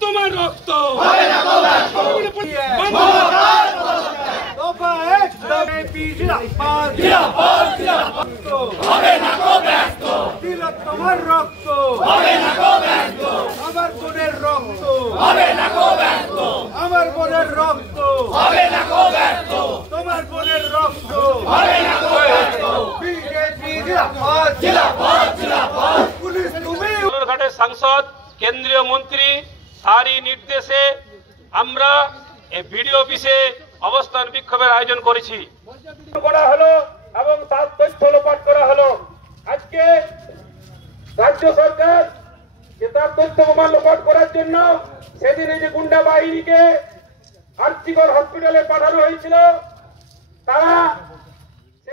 তোমার রক্ত তোমার রক্ত আমার বোনের রক্ত আমার বোনের রক্ত তোমার বোনের রক্ত পুলিশ তুমি ঘাটের সাংসদ কেন্দ্রীয় মন্ত্রী তারই নির্দেশে আমরা এই ভিডিও অফিসে অবস্থান বিক্ষোভের আয়োজন করেছি করা হলো এবং তার তথ্য লোপাট করা হলো। আজকে রাজ্য সরকার যে তার তথ্য প্রমাণ লোপাট করার জন্য সেদিন যে গুন্ডা বাহিনীকে আরজিকর হসপিটালে পাঠানো হয়েছিল, তারা